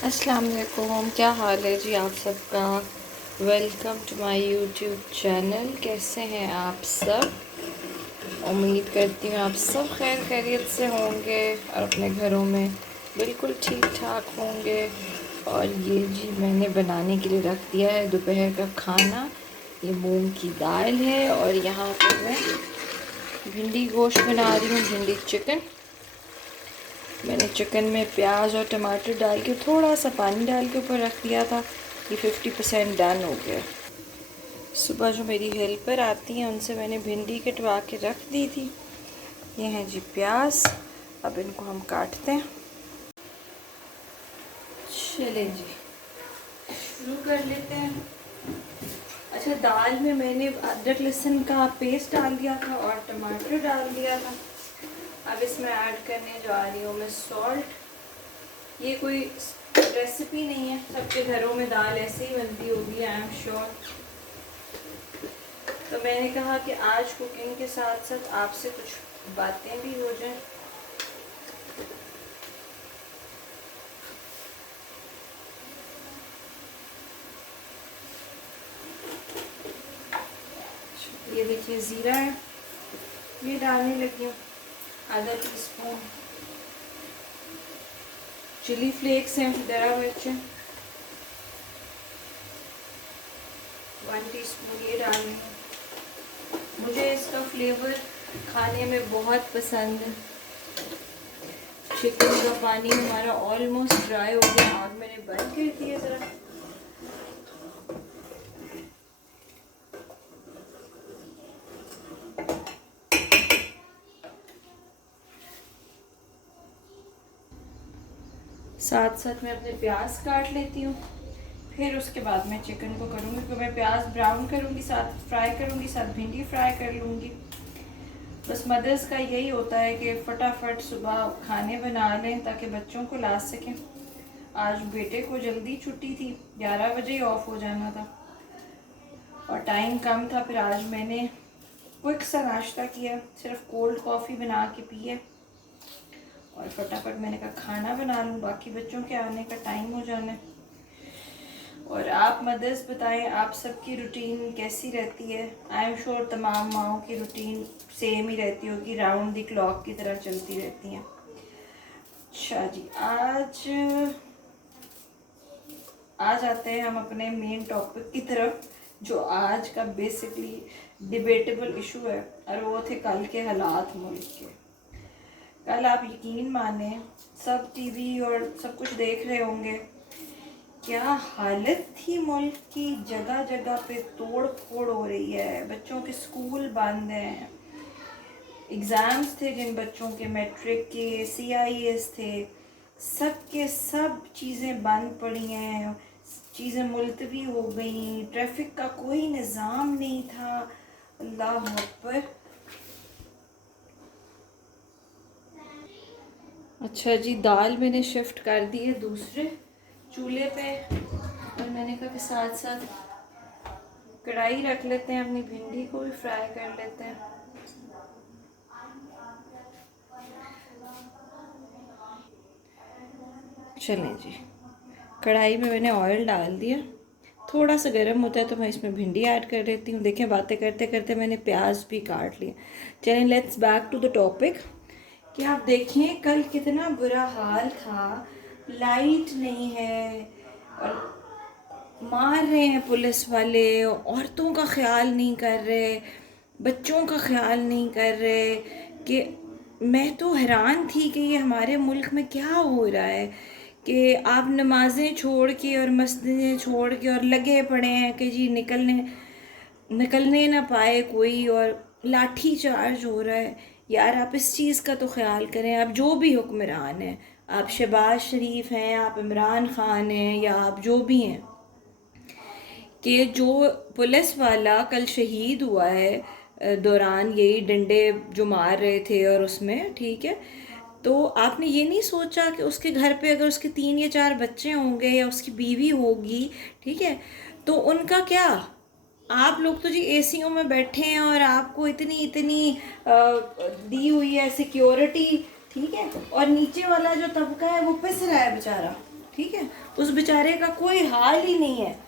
अस्सलाम वालेकुम, क्या हाल है जी आप सबका। Welcome to my YouTube channel. कैसे हैं आप सब? उम्मीद करती हूँ आप सब खैर खैरियत से होंगे और अपने घरों में बिल्कुल ठीक ठाक होंगे। और ये जी मैंने बनाने के लिए रख दिया है दोपहर का खाना। ये मूंग की दाल है और यहाँ पर मैं भिंडी गोश्त बना रही हूँ, भिंडी चिकन। मैंने चिकन में प्याज और टमाटर डाल के थोड़ा सा पानी डाल के ऊपर रख दिया था। ये 50% डन हो गया। सुबह जो मेरी हेल्पर आती हैं उनसे मैंने भिंडी कटवा के रख दी थी। ये हैं जी प्याज, अब इनको हम काटते हैं। चले जी शुरू कर लेते हैं। अच्छा, दाल में मैंने अदरक लहसुन का पेस्ट डाल दिया था और टमाटर डाल दिया था। अब इसमें ऐड करने जा रही हूँ मैं सॉल्ट। ये कोई रेसिपी नहीं है, सबके घरों में दाल ऐसे ही बनती होगी, आई एम श्योर। तो मैंने कहा कि आज कुकिंग के साथ साथ आपसे कुछ बातें भी हो जाएं। ये देखिए ज़ीरा है, ये डालने लगी हूँ आधा टीस्पून। चिली फ्लेक्स हैं, दरा मिर्चें 1 टीस्पून ये डालनी है। मुझे इसका फ्लेवर खाने में बहुत पसंद है। चिकन का पानी हमारा ऑलमोस्ट ड्राई हो गया, आग मैंने बंद कर दिया ज़रा। साथ साथ मैं अपने प्याज काट लेती हूँ, फिर उसके बाद मैं चिकन को करूँगी। तो मैं प्याज ब्राउन करूँगी, साथ फ्राई करूँगी, साथ भिंडी फ्राई कर लूँगी। बस मदर्स का यही होता है कि फटाफट सुबह खाने बना लें ताकि बच्चों को ला सकें। आज बेटे को जल्दी छुट्टी थी, 11 बजे ही ऑफ हो जाना था और टाइम कम था। फिर आज मैंने क्विक सा नाश्ता किया, सिर्फ कोल्ड कॉफ़ी बना के पी है और फटाफट मैंने कहा खाना बना लूँ, बाकी बच्चों के आने का टाइम हो जाना है। और आप मदर्स बताएं, आप सबकी रूटीन कैसी रहती है? आई एम श्योर तमाम माओं की रूटीन सेम ही रहती होगी, राउंड द क्लॉक की तरह चलती रहती हैं। अच्छा जी, आज आते हैं हम अपने मेन टॉपिक की तरफ, जो आज का बेसिकली डिबेटेबल इशू है, और वो थे कल के हालात मुल्क के। कल आप यकीन माने सब टीवी और सब कुछ देख रहे होंगे, क्या हालत थी मुल्क की। जगह जगह पे तोड़ फोड़ हो रही है, बच्चों के स्कूल बंद हैं, एग्ज़ाम्स थे जिन बच्चों के मैट्रिक के, CIS थे, सब के सब चीज़ें बंद पड़ी हैं, चीज़ें मुलतवी हो गई, ट्रैफिक का कोई निज़ाम नहीं था। अल्लाह अकबर। अच्छा जी, दाल मैंने शिफ्ट कर दी है दूसरे चूल्हे पे, और मैंने कहा कि साथ साथ कढ़ाई रख लेते हैं, अपनी भिंडी को भी फ्राई कर लेते हैं। चलें जी, कढ़ाई में मैंने ऑयल डाल दिया, थोड़ा सा गर्म होता है तो मैं इसमें भिंडी ऐड कर देती हूँ। देखें बातें करते करते मैंने प्याज भी काट लिया। चलें let's back to the topic. कि आप देखें कल कितना बुरा हाल था, लाइट नहीं है और मार रहे हैं पुलिस वाले, औरतों का ख्याल नहीं कर रहे, बच्चों का ख्याल नहीं कर रहे। कि मैं तो हैरान थी कि ये हमारे मुल्क में क्या हो रहा है कि आप नमाज़ें छोड़ के और मस्जिदें छोड़ के और लगे पड़े हैं कि जी निकलने ना पाए कोई, और लाठी चार्ज हो रहा है। यार आप इस चीज़ का तो ख्याल करें। आप जो भी हुक्मरान हैं, आप शहबाज शरीफ हैं, आप इमरान ख़ान हैं, या आप जो भी हैं, कि जो पुलिस वाला कल शहीद हुआ है दौरान यही डंडे जो मार रहे थे और उसमें, ठीक है, तो आपने ये नहीं सोचा कि उसके घर पे अगर उसके 3 या 4 बच्चे होंगे या उसकी बीवी होगी, ठीक है, तो उनका क्या? आप लोग तो जी एसीओ में बैठे हैं और आपको इतनी इतनी दी हुई है सिक्योरिटी, ठीक है, और नीचे वाला जो तबका है वो पिस रहा है बेचारा, ठीक है, उस बेचारे का कोई हाल ही नहीं है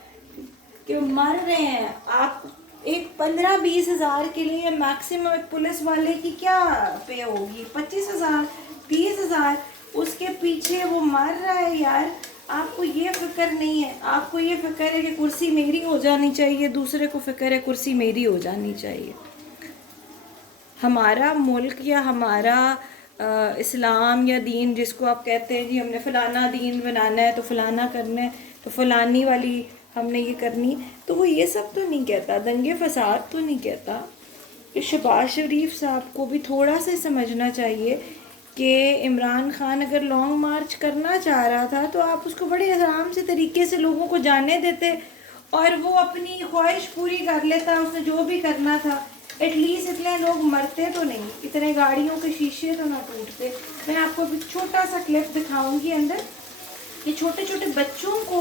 कि मर रहे हैं। आप एक 15-20 हज़ार के लिए मैक्सिमम एक पुलिस वाले की क्या पे होगी, 25,000, 30,000, उसके पीछे वो मर रहा है यार। आपको ये फिक्र नहीं है, आपको ये फिक्र है कि कुर्सी मेरी हो जानी चाहिए, दूसरे को फिक्र है कुर्सी मेरी हो जानी चाहिए। हमारा मुल्क या हमारा इस्लाम या दीन जिसको आप कहते हैं जी हमने फ़लाना दीन बनाना है तो फ़लाना करना है तो फ़लानी वाली हमने ये करनी, तो वो ये सब तो नहीं कहता, दंगे फसाद तो नहीं कहता। कि शहबाज शरीफ साहब को भी थोड़ा सा समझना चाहिए कि इमरान खान अगर लॉन्ग मार्च करना चाह रहा था तो आप उसको बड़े आराम से तरीके से लोगों को जाने देते और वो अपनी ख्वाहिश पूरी कर लेता, उसने जो भी करना था। एटलीस्ट इतने लोग मरते तो नहीं, इतने गाड़ियों के शीशे तो ना टूटते। मैं आपको एक छोटा सा क्लिप दिखाऊंगी अंदर, ये छोटे छोटे बच्चों को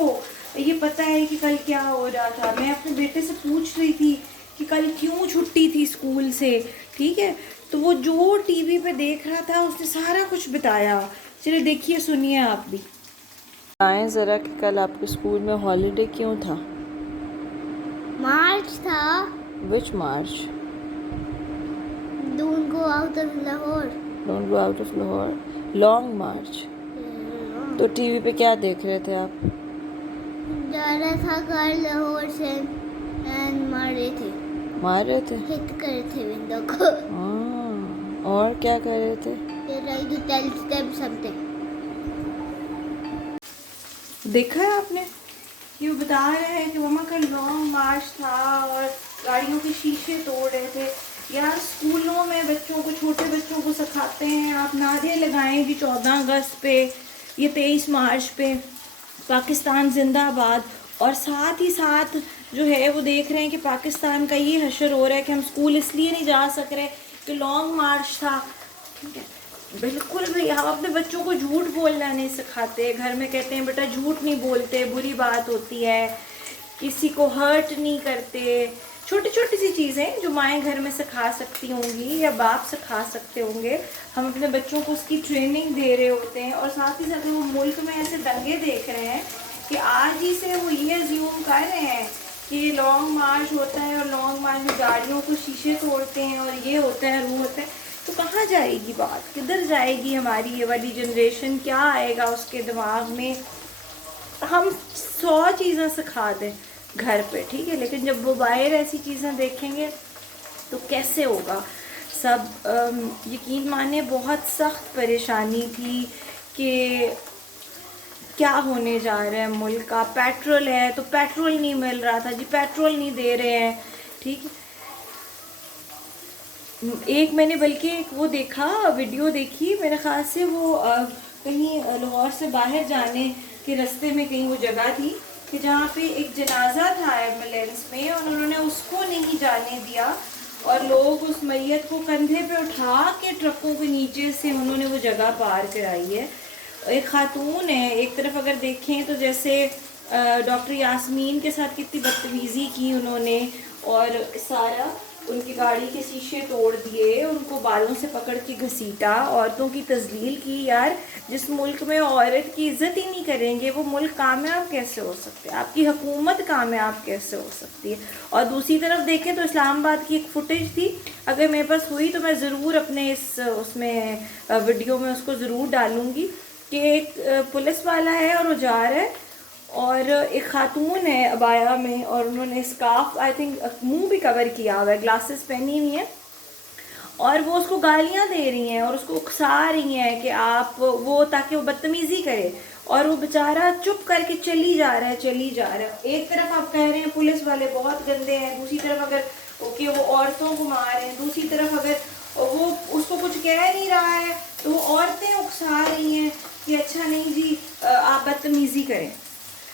ये पता है कि कल क्या हो रहा था। मैं अपने बेटे से पूछ रही थी कि कल क्यों छुट्टी थी स्कूल से, ठीक है, तो वो जो टीवी पे देख रहा था उसने सारा कुछ बताया। चलिए देखिए सुनिए आप भी। बताएं ज़रा कि कल आपके स्कूल में हॉलीडे क्यों था? मार्च था। Which March? Don't go out of Lahore. Don't go out of Lahore, long March. तो टीवी पे क्या देख रहे थे आप? जा रहा था घर लाहौर से एंड मार रहे थे, हिट कर रहे थे विंडो को। और क्या कर रहे थे? Try to tell them something. देखा है आपने कि वो बता रहे हैं कि मम्मा का लॉन्ग मार्च था और गाड़ियों के शीशे तोड़ रहे थे। यार स्कूलों में बच्चों को, छोटे बच्चों को सिखाते हैं आप नारे लगाएं जी 14 अगस्त पे, ये 23 मार्च पे पाकिस्तान जिंदाबाद, और साथ ही साथ जो है वो देख रहे हैं कि पाकिस्तान का ये हशर हो रहा है कि हम स्कूल इसलिए नहीं जा सक रहे कि लॉन्ग मार्च था। ठीक है, बिल्कुल भी हम अपने बच्चों को झूठ बोलना नहीं सिखाते। घर में कहते हैं बेटा झूठ नहीं बोलते, बुरी बात होती है, किसी को हर्ट नहीं करते। छोटी छोटी सी चीज़ें जो माएँ घर में सिखा सकती होंगी या बाप सिखा सकते होंगे, हम अपने बच्चों को उसकी ट्रेनिंग दे रहे होते हैं। और साथ ही साथ वो मुल्क में ऐसे दंगे देख रहे हैं कि आज ही से वो ये अज्यूम कर रहे हैं कि लॉन्ग मार्च होता है और लॉन्ग मार्च में गाड़ियों को शीशे तोड़ते हैं और ये होता है वो होता है। तो कहाँ जाएगी बात, किधर जाएगी हमारी ये वाली जनरेशन, क्या आएगा उसके दिमाग में? हम 100 चीज़ें सिखा दें घर पे, ठीक है, लेकिन जब वो बाहर ऐसी चीज़ें देखेंगे तो कैसे होगा सब। यकीन माने बहुत सख्त परेशानी थी कि क्या होने जा रहा है मुल्क का। पेट्रोल है तो पेट्रोल नहीं मिल रहा था जी, पेट्रोल नहीं दे रहे हैं, ठीक है। एक मैंने बल्कि एक वो देखा, वीडियो देखी, मेरे ख्याल से वो कहीं लाहौर से बाहर जाने के रास्ते में कहीं वो जगह थी कि जहाँ पे एक जनाजा था एम्बुलेंस में और उन्होंने उसको नहीं जाने दिया और लोग उस मैयत को कंधे पे उठा के ट्रकों के नीचे से उन्होंने वो जगह पार कराई है। एक खातून है, एक तरफ अगर देखें तो जैसे डॉक्टर यास्मीन के साथ कितनी बदतमीज़ी की उन्होंने और सारा उनकी गाड़ी के शीशे तोड़ दिए, उनको बालों से पकड़ के घसीटा, औरतों की तजलील की। यार जिस मुल्क में औरत की इज्जत ही नहीं करेंगे वो मुल्क कामयाब कैसे हो सकते हैं, आपकी हुकूमत कामयाब कैसे हो सकती है? और दूसरी तरफ देखें तो इस्लामाबाद की एक फुटेज थी, अगर मेरे पास हुई तो मैं ज़रूर अपने इस उसमें वीडियो में उसको ज़रूर डालूँगी कि एक पुलिस वाला है और वो जा रहा है और एक खातून है अबाया में और उन्होंने स्कार्फ आई थिंक मुंह भी कवर किया हुआ है, ग्लासेस पहनी हुई हैं और वो उसको गालियां दे रही हैं और उसको उकसा रही हैं कि आप वो, ताकि वो बदतमीज़ी करे, और वो बेचारा चुप करके चली जा रहा है। एक तरफ आप कह रहे हैं पुलिस वाले बहुत गंदे हैं, दूसरी तरफ अगर ओके वो औरतों को मार रहे हैं, दूसरी तरफ अगर वो उसको कुछ कह नहीं रहा है तो वो औरतें उकसा रही हैं कि अच्छा नहीं जी आप बदतमीज़ी करें।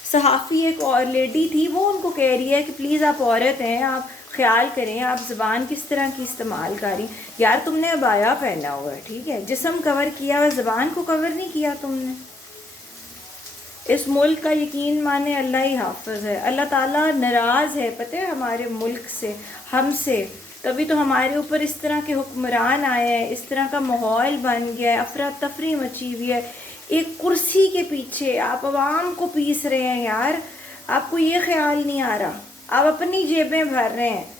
सहाफ़ी एक और लेडी थी, वो उनको कह रही है कि प्लीज़ आप औरत हैं, आप ख्याल करें आप ज़बान किस तरह की इस्तेमाल करें। यार तुमने अबाया पहना हुआ है, ठीक है, जिस्म कवर किया हुआ, ज़बान को कवर नहीं किया तुमने। इस मुल्क का यकीन माने अल्लाह ही हाफ़िज़ है, अल्लाह ताला नाराज़ है पता है हमारे मुल्क से, हमसे, तभी तो हमारे ऊपर इस तरह के हुक्मरान आए हैं, इस तरह का माहौल बन गया है, अफरा तफरी मची हुई है। एक कुर्सी के पीछे आप आवाम को पीस रहे हैं यार, आपको ये ख्याल नहीं आ रहा, आप अपनी जेबें भर रहे हैं।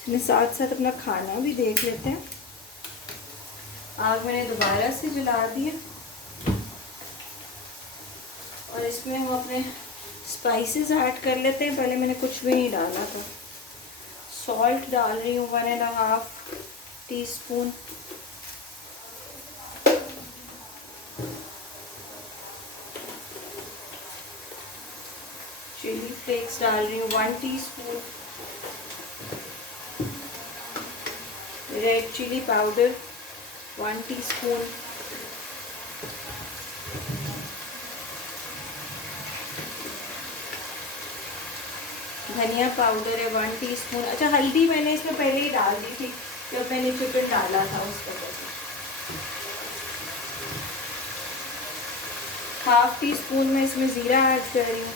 इसमें साथ साथ अपना खाना भी देख लेते हैं। आग मैंने दोबारा से जला दिया और इसमें हम अपने स्पाइसेस ऐड कर लेते हैं। पहले मैंने कुछ भी नहीं डाला था। सॉल्ट डाल रही हूँ 1.5 टीस्पून। चिली फ्लेक्स डाल रही हूँ 1 teaspoon. Red chilli powder 1 teaspoon. धनिया पाउडर है 1 टीस्पून। अच्छा, हल्दी मैंने इसमें पहले ही डाल दी थी जब मैंने चिकन डाला था उस वजह से। 1/2 टीस्पून में इसमें ज़ीरा ऐड कर रही हूँ।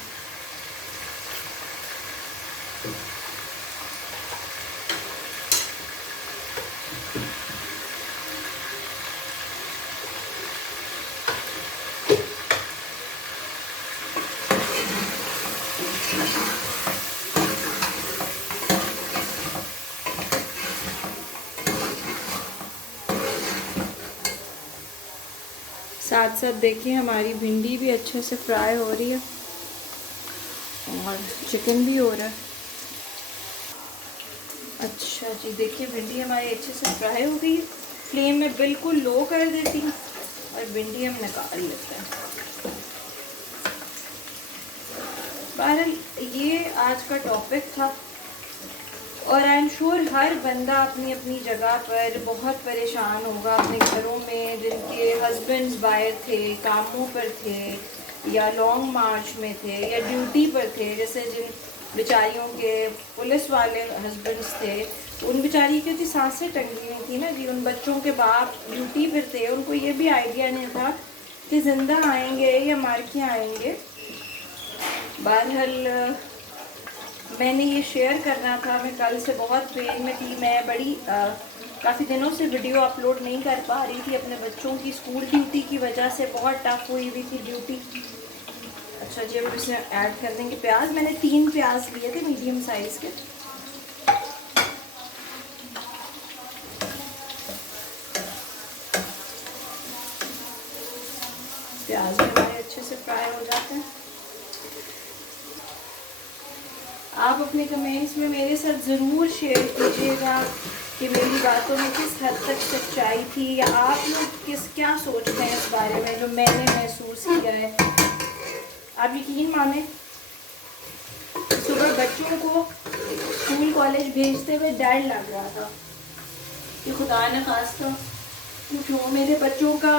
साथ साथ देखिए हमारी भिंडी भी अच्छे से फ्राई हो रही है और चिकन भी हो रहा है। अच्छा जी, देखिए भिंडी हमारी अच्छे से फ्राई हो गई है। फ्लेम में बिल्कुल लो कर देती हूँ और भिंडी हम निकाल लेते हैं। बहरहाल ये आज का टॉपिक था और आई एम श्योर हर बंदा अपनी अपनी जगह पर बहुत परेशान होगा अपने घरों में, जिनके हस्बैंड्स बाहर थे, कामों पर थे या लॉन्ग मार्च में थे या ड्यूटी पर थे। जैसे जिन बेचारियों के पुलिस वाले हस्बैंड्स थे, उन बेचारी की सांसें टंगी हुई थी ना जी। उन बच्चों के बाप ड्यूटी पर थे, उनको ये भी आइडिया नहीं था कि ज़िंदा आएंगे या मार के आएंगे। बहरहाल मैंने ये शेयर करना था। मैं कल से बहुत पेन में थी। मैं बड़ी काफ़ी दिनों से वीडियो अपलोड नहीं कर पा रही थी अपने बच्चों की स्कूल ड्यूटी की वजह से। बहुत टफ हुई हुई थी ड्यूटी। अच्छा जी, अब इसमें ऐड कर देंगे प्याज। मैंने 3 प्याज लिए थे मीडियम साइज़ के। प्याज हमारे अच्छे से फ्राई हो जाते हैं। आप अपने कमेंट्स में मेरे साथ ज़रूर शेयर कीजिएगा कि मेरी बातों में किस हद तक सच्चाई थी या आप लोग क्या सोचते हैं इस बारे में जो मैंने महसूस किया है। आप यकीन माने, सुबह बच्चों को स्कूल कॉलेज भेजते हुए डर लग रहा था कि खुदा न खास्ता जो मेरे बच्चों का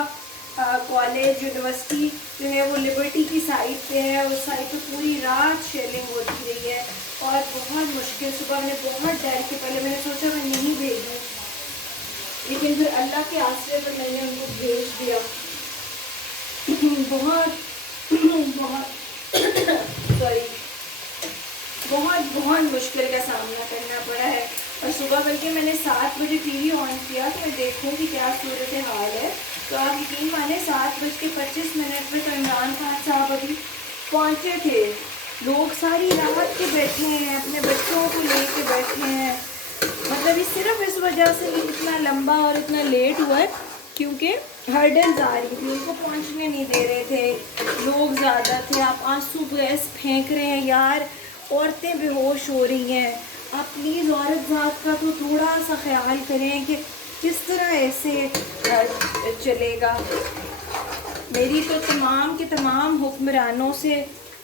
कॉलेज यूनिवर्सिटी जो है वो लिबर्टी की साइड पे है। उस साइड पे पूरी रात शेलिंग होती रही है और बहुत मुश्किल। सुबह मैंने बहुत डर के पहले मैंने सोचा मैं नहीं भेजूँ, लेकिन फिर अल्लाह के आसरे पर मैंने उनको भेज दिया। बहुत मुश्किल का सामना करना पड़ा है। और सुबह बल्कि मैंने 7 बजे टीवी ऑन किया कि मैं देखूँ कि क्या सूरत हाल है। तो आप यकीन माने 7:25 पे तो इमरान खान साहब अभी पहुँचे थे। लोग सारी रात के बैठे हैं, अपने बच्चों को लेके बैठे हैं। मतलब ये सिर्फ इस वजह से इतना लंबा और इतना लेट हुआ है क्योंकि हर्डल्स आ रही थी, उनको पहुंचने नहीं दे रहे थे, लोग ज़्यादा थे। आप आंसू गैस फेंक रहे हैं यार, औरतें बेहोश हो रही हैं। आप प्लीज़ औरत ज़ात का तो थोड़ा सा ख्याल करें कि किस तरह ऐसे चलेगा। मेरी तो तमाम के तमाम हुक्मरानों से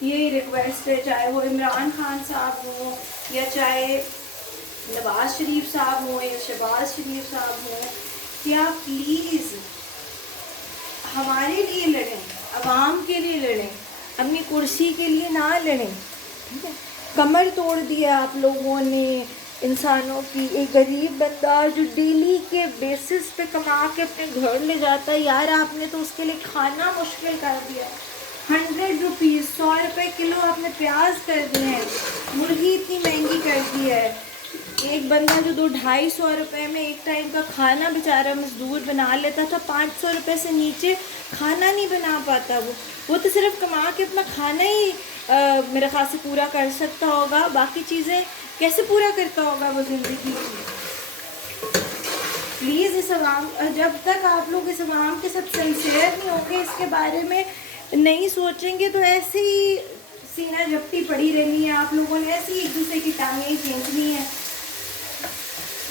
ये रिक्वेस्ट है, चाहे वो इमरान खान साहब हों या चाहे नवाज शरीफ साहब हों या शहबाज शरीफ साहब हों, कि आप प्लीज़ हमारे लिए लड़ें, आवाम के लिए लड़ें, अपनी कुर्सी के लिए ना लड़ें। ठीक है, कमर तोड़ दिया आप लोगों ने इंसानों की। एक गरीब बंदा जो डेली के बेसिस पे कमा के अपने घर ले जाता है यार, आपने तो उसके लिए खाना मुश्किल कर दिया। 100 रुपीज़ 100 रुपये किलो आपने प्याज कर दिए हैं, मुर्गी इतनी महंगी कर दी है। एक बंदा जो 200-250 रुपए में एक टाइम का खाना बेचारा मजदूर बना लेता था, 500 रुपए से नीचे खाना नहीं बना पाता। वो तो सिर्फ कमा के अपना खाना ही मेरे ख्याल से पूरा कर सकता होगा, बाकी चीज़ें कैसे पूरा करता होगा वो ज़िंदगी। प्लीज़ इस आवाम, जब तक आप लोग इस आवाम के साथ सिंसियर नहीं होंगे, इसके बारे में नहीं सोचेंगे, तो ऐसे ही सीना झपटी पड़ी रहनी है। आप लोगों ने ऐसे ही एक दूसरे की टांगें खींचनी है।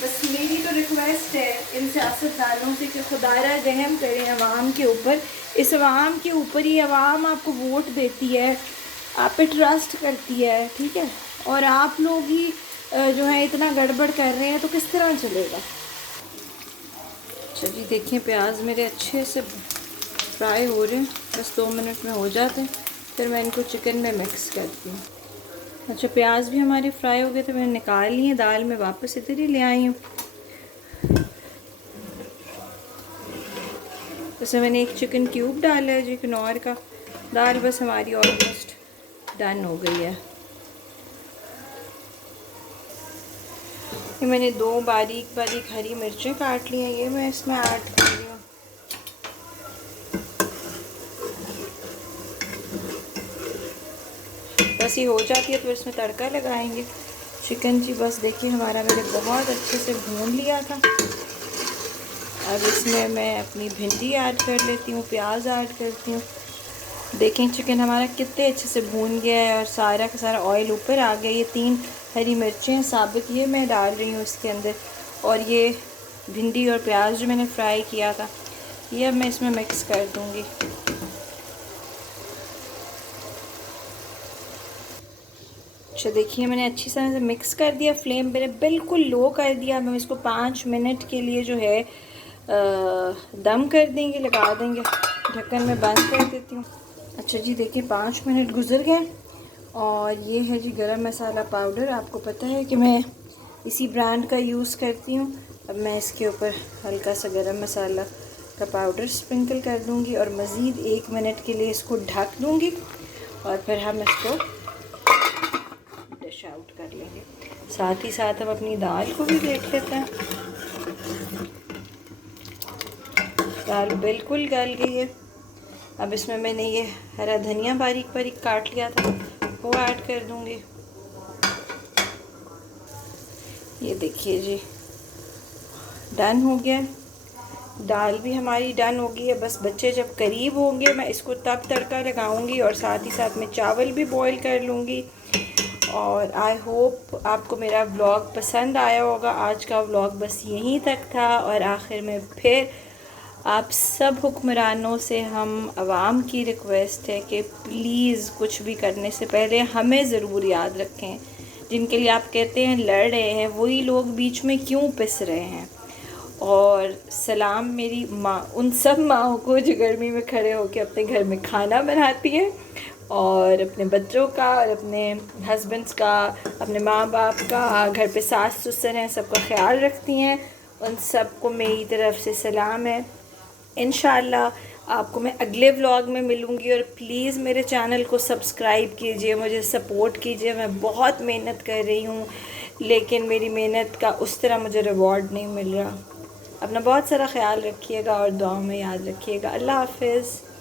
बस मेरी तो रिक्वेस्ट है इन सियासतदानों से कि खुदारा रहम करें अवाम के ऊपर। इस अवाम के ऊपर ही अवाम आपको वोट देती है, आप पे ट्रस्ट करती है, ठीक है, और आप लोग ही जो है इतना गड़बड़ कर रहे हैं, तो किस तरह चलेगा। चलिए देखिए, प्याज मेरे अच्छे से फ्राई हो रहे हैं, बस 2 मिनट में हो जाते हैं, फिर मैं इनको चिकन में मिक्स करती हूँ। अच्छा, प्याज भी हमारे फ्राई हो गए थे, मैंने निकाल लिए, दाल में वापस इधर ही ले आई हूँ। जैसे मैंने एक चिकन क्यूब डाला है जी, किनौर का। दाल बस हमारी ऑलमोस्ट डन हो गई है। ये मैंने 2 बारीक बारीक हरी मिर्चें काट ली हैं, ये मैं इसमें ऐड कर रही हूँ। बस ये हो जाती है तो इसमें तड़का लगाएंगे। चिकन जी बस देखिए हमारा मैंने बहुत अच्छे से भून लिया था। अब इसमें मैं अपनी भिंडी ऐड कर लेती हूँ, प्याज ऐड करती हूँ। देखें चिकन हमारा कितने अच्छे से भून गया है और सारा का सारा ऑयल ऊपर आ गया। ये 3 हरी मिर्चें साबित ये मैं डाल रही हूँ इसके अंदर, और ये भिंडी और प्याज जो मैंने फ्राई किया था ये अब मैं इसमें मिक्स कर दूँगी। अच्छा देखिए, मैंने अच्छी तरह से मिक्स कर दिया, फ्लेम मैंने बिल्कुल लो कर दिया। मैं इसको 5 मिनट के लिए जो है दम कर देंगे, लगा देंगे। ढक्कन में बंद कर देती हूँ। अच्छा जी देखिए, 5 मिनट गुजर गए और ये है जी गरम मसाला पाउडर। आपको पता है कि मैं इसी ब्रांड का यूज़ करती हूँ। अब मैं इसके ऊपर हल्का सा गरम मसाला का पाउडर स्प्रिंकल कर दूँगी और मज़ीद 1 मिनट के लिए इसको ढक दूँगी और फिर हम इसको डिश आउट कर लेंगे। साथ ही साथ हम अपनी दाल को भी देख लेते हैं। दाल बिल्कुल गल गई है। अब इसमें मैंने ये हरा धनिया बारीक बारीक काट लिया था, वो ऐड कर दूंगी। ये देखिए जी, डन हो गया। दाल भी हमारी डन हो गई है। बस बच्चे जब करीब होंगे मैं इसको तब तड़का लगाऊंगी और साथ ही साथ मैं चावल भी बॉईल कर लूँगी। और आई होप आपको मेरा व्लॉग पसंद आया होगा। आज का व्लॉग बस यहीं तक था और आखिर में फिर आप सब हुक्मरानों से हम आवाम की रिक्वेस्ट है कि प्लीज़ कुछ भी करने से पहले हमें ज़रूर याद रखें। जिनके लिए आप कहते हैं लड़ रहे हैं, वही लोग बीच में क्यों पिस रहे हैं। और सलाम मेरी माँ, उन सब माँओं को जो गर्मी में खड़े होकर अपने घर में खाना बनाती हैं और अपने बच्चों का और अपने हस्बैंड्स का, अपने माँ बाप का, घर पे सास ससुर हैं, सबका ख्याल रखती हैं। उन सबको मेरी तरफ से सलाम है। इंशाअल्लाह आपको मैं अगले व्लॉग में मिलूँगी और प्लीज़ मेरे चैनल को सब्सक्राइब कीजिए, मुझे सपोर्ट कीजिए। मैं बहुत मेहनत कर रही हूँ लेकिन मेरी मेहनत का उस तरह मुझे रिवॉर्ड नहीं मिल रहा। अपना बहुत सारा ख्याल रखिएगा और दुआओं में याद रखिएगा। अल्लाह हाफ़िज़।